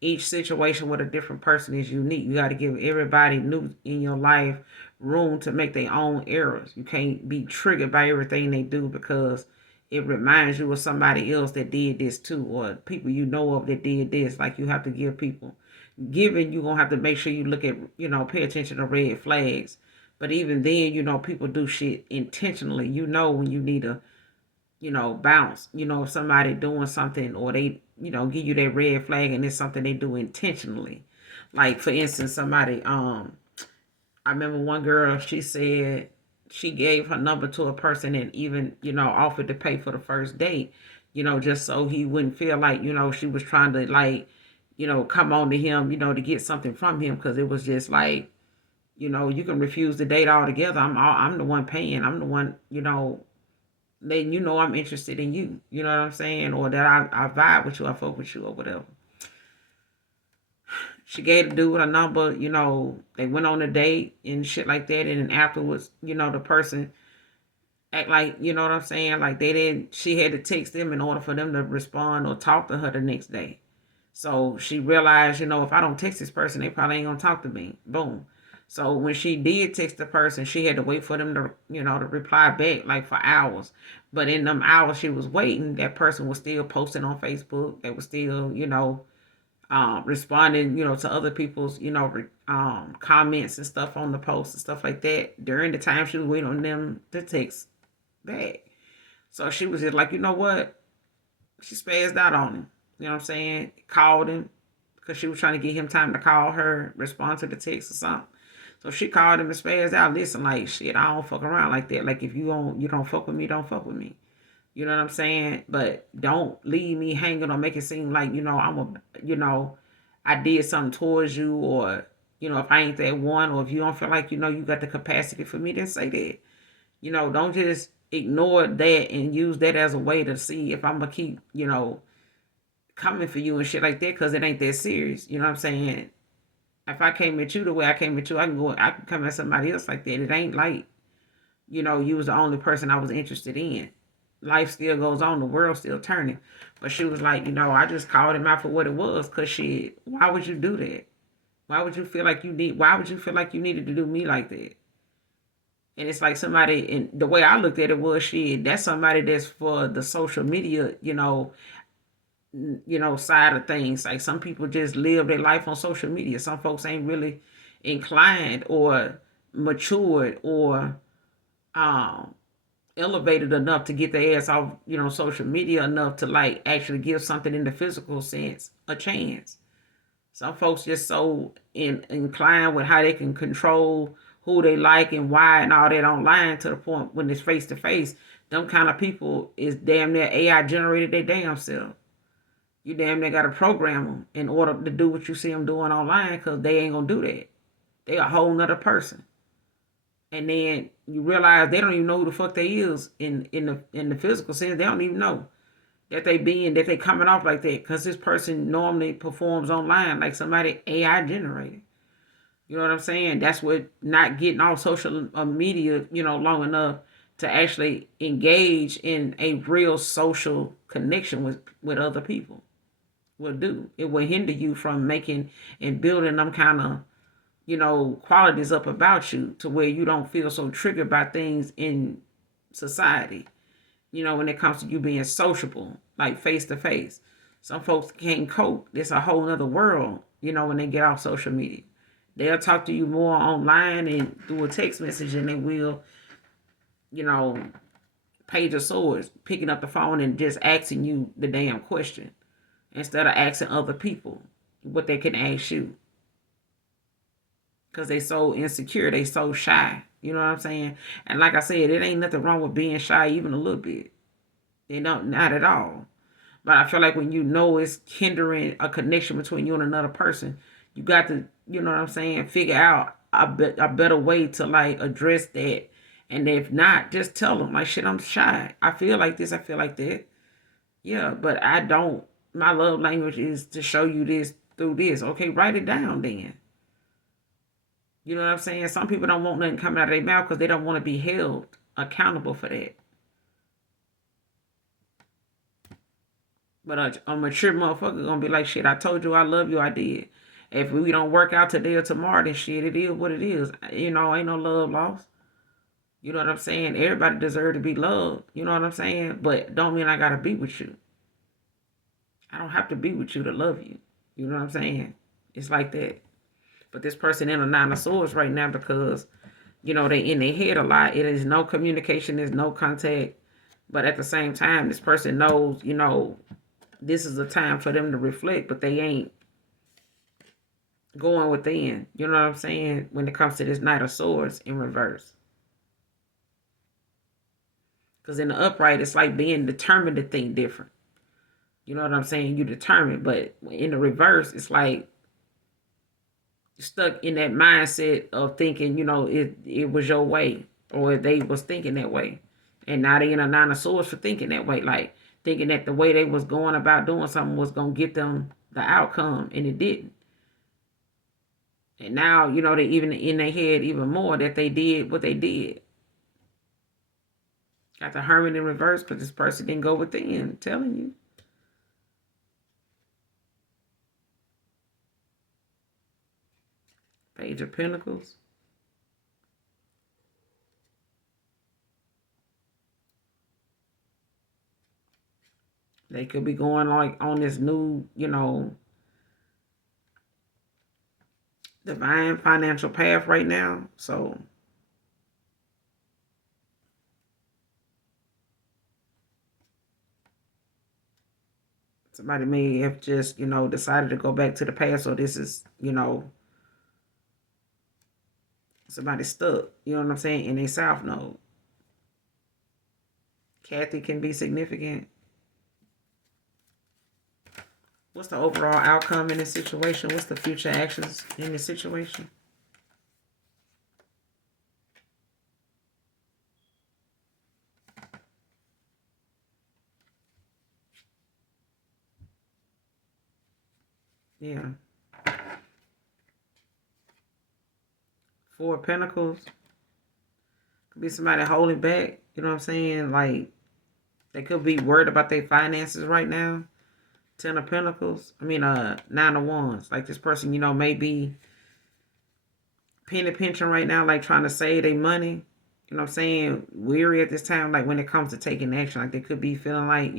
Each situation with a different person is unique. You got to give everybody new in your life room to make their own errors. You can't be triggered by everything they do because it reminds you of somebody else that did this too, or people you know of that did this. Like you have to give people, giving, you're going to have to make sure you look at, pay attention to red flags. But even then, people do shit intentionally. When you need to bounce, if somebody doing something or they, give you that red flag and it's something they do intentionally. Like for instance, somebody, I remember one girl, she said she gave her number to a person and even, offered to pay for the first date, just so he wouldn't feel like, she was trying to like, come on to him, to get something from him. Cause it was just like, you can refuse the date altogether. I'm the one paying. I'm the one, letting I'm interested in you. You know what I'm saying? Or that I vibe with you, I fuck with you or whatever. She gave the dude a number, they went on a date and shit like that. And then afterwards, the person act like, you know what I'm saying? Like she had to text them in order for them to respond or talk to her the next day. So she realized, if I don't text this person, they probably ain't gonna talk to me. Boom. So when she did text the person, she had to wait for them to, to reply back like for hours. But in them hours she was waiting, that person was still posting on Facebook. They were still, responding, to other people's, comments and stuff on the post and stuff like that during the time she was waiting on them to text back. So she was just like, you know what? She spazzed out on him. You know what I'm saying? Called him because she was trying to get him time to call her, respond to the text or something. So she called him and spazzed out. Listen, like, shit, I don't fuck around like that. Like, if you don't fuck with me, don't fuck with me. You know what I'm saying? But don't leave me hanging or make it seem like, I did something towards you, or, if I ain't that one, or if you don't feel like, you got the capacity for me, then say that. Don't just ignore that and use that as a way to see if I'm going to keep, coming for you and shit like that, because it ain't that serious. You know what I'm saying? If I came at you the way I came at you, I can come at somebody else like that. It ain't like, you was the only person I was interested in. Life still goes on. The world's still turning. But she was like, I just called him out for what it was. Because shit, why would you do that? Why would you feel like you needed to do me like that? And it's like somebody, and the way I looked at it was, shit, that's somebody that's for the social media, side of things. Like some people just live their life on social media. Some folks ain't really inclined or matured or elevated enough to get their ass off, social media enough to like actually give something in the physical sense a chance. Some folks just so inclined with how they can control who they like and why and all that online, to the point when it's face to face, them kind of people is damn near AI generated their damn self. You damn near got to program them in order to do what you see them doing online, because they ain't going to do that. They a whole nother person. And then you realize they don't even know who the fuck they is in the physical sense. They don't even know that they coming off like that, because this person normally performs online like somebody AI generated. You know what I'm saying? That's what not getting off social media, long enough to actually engage in a real social connection with other people will do. It will hinder you from making and building them kind of, qualities up about you, to where you don't feel so triggered by things in society, when it comes to you being sociable, like face to face. Some folks can't cope. It's a whole nother world, when they get off social media. They'll talk to you more online and through a text message than they will, page of swords, picking up the phone and just asking you the damn question instead of asking other people what they can ask you. Because they so insecure, they so shy. You know what I'm saying? And like I said, it ain't nothing wrong with being shy even a little bit. Not at all. But I feel like when it's hindering a connection between you and another person, you got to, you know what I'm saying, figure out a better way to like address that. And if not, just tell them like, shit, I'm shy. I feel like this. I feel like that. Yeah, but I don't. My love language is to show you this through this. Okay, write it down then. You know what I'm saying? Some people don't want nothing coming out of their mouth because they don't want to be held accountable for that. But a mature motherfucker gonna be like, shit, I told you I love you, I did. If we don't work out today or tomorrow, then shit, it is what it is. Ain't no love lost. You know what I'm saying? Everybody deserves to be loved. You know what I'm saying? But don't mean I gotta be with you. I don't have to be with you to love you. You know what I'm saying? It's like that. But this person in a 9 of swords right now because, they in their head a lot. It is no communication. There's no contact. But at the same time, this person knows, this is a time for them to reflect. But they ain't going within. You know what I'm saying? When it comes to this Knight of Swords in reverse. Because in the upright, it's like being determined to think different. You know what I'm saying? You determined. But in the reverse, it's like you're stuck in that mindset of thinking, it was your way. Or they was thinking that way. And now they in a Nine of Swords for thinking that way. Like thinking that the way they was going about doing something was going to get them the outcome. And it didn't. And now, they even in their head even more that they did what they did. Got the Hermit in reverse because this person didn't go within. I'm telling you. Page of Pentacles. They could be going like on this new, divine financial path right now. So somebody may have just, decided to go back to the past. So this is, somebody stuck, you know what I'm saying, in a South Node. Kathy can be significant. What's the overall outcome in this situation? What's the future actions in this situation? Yeah. Four of Pentacles. Could be somebody holding back. You know what I'm saying? Like, they could be worried about their finances right now. Ten of Pentacles. Nine of Wands. Like, this person, may be penny pinching right now, like trying to save their money. You know what I'm saying? Weary at this time, like when it comes to taking action. Like, they could be feeling like,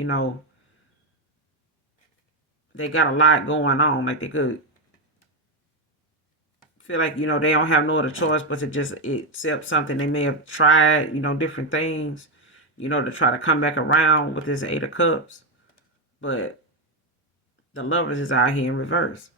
they got a lot going on. Like, they could feel like, they don't have no other choice but to just accept something. They may have tried, different things, to try to come back around with this Eight of Cups. But the Lovers is out here in reverse.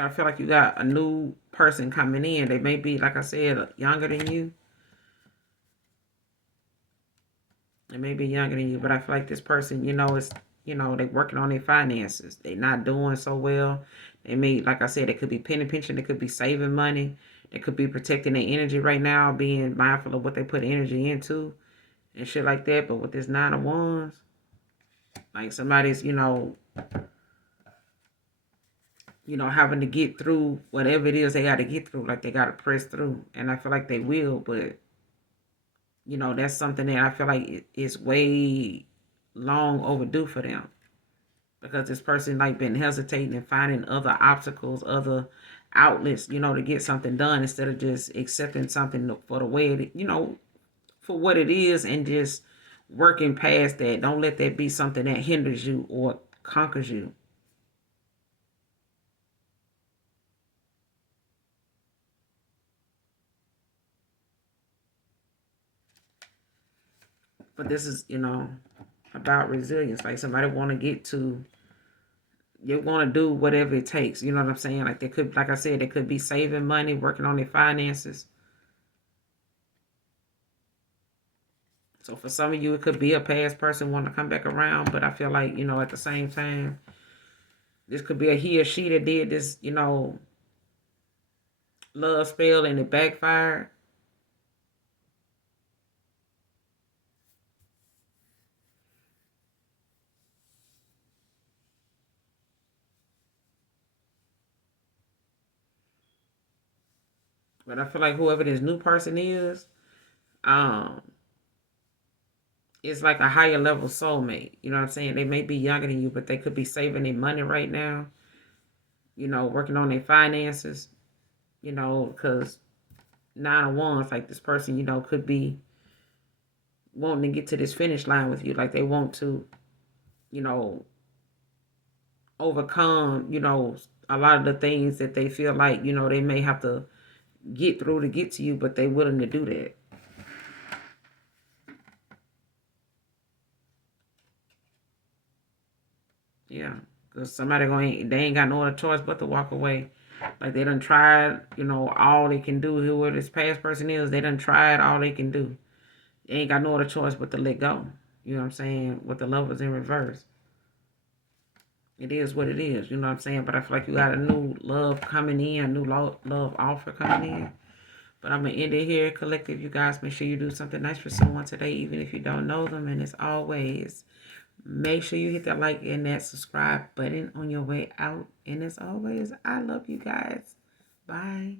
I feel like you got a new person coming in. They may be, like I said, younger than you. They may be younger than you, but I feel like this person, is, they working on their finances. They not doing so well. They may, like I said, they could be penny pinching. They could be saving money. They could be protecting their energy right now, being mindful of what they put energy into and shit like that. But with this Nine of Wands, like somebody's, having to get through whatever it is they got to get through. Like, they got to press through. And I feel like they will, but, that's something that I feel like is way long overdue for them. Because this person, like, been hesitating and finding other obstacles, other outlets, to get something done instead of just accepting something for the way it, for what it is and just working past that. Don't let that be something that hinders you or conquers you. But this is, about resilience. Like, somebody want to get to, they want to do whatever it takes. You know what I'm saying? Like, they could, like I said, they could be saving money, working on their finances. So for some of you, it could be a past person wanting to come back around. But I feel like, at the same time, this could be a he or she that did this, love spell and it backfired. But I feel like whoever this new person is, it's like a higher level soulmate. You know what I'm saying? They may be younger than you, but they could be saving their money right now. Working on their finances. Because Nine of Wands, like this person, could be wanting to get to this finish line with you. Like, they want to, overcome, a lot of the things that they feel like, they may have to get through to get to you, but they willing to do that. Yeah, because they ain't got no other choice but to walk away. Like they done tried, all they can do. Whoever this past person is, they done tried all they can do. They ain't got no other choice but to let go. You know what I'm saying? With the lovers in reverse. It is what it is, you know what I'm saying? But I feel like you got a new love coming in, a new love offer coming in. But I'm going to end it here. Collective, you guys, make sure you do something nice for someone today, even if you don't know them. And as always, make sure you hit that like and that subscribe button on your way out. And as always, I love you guys. Bye.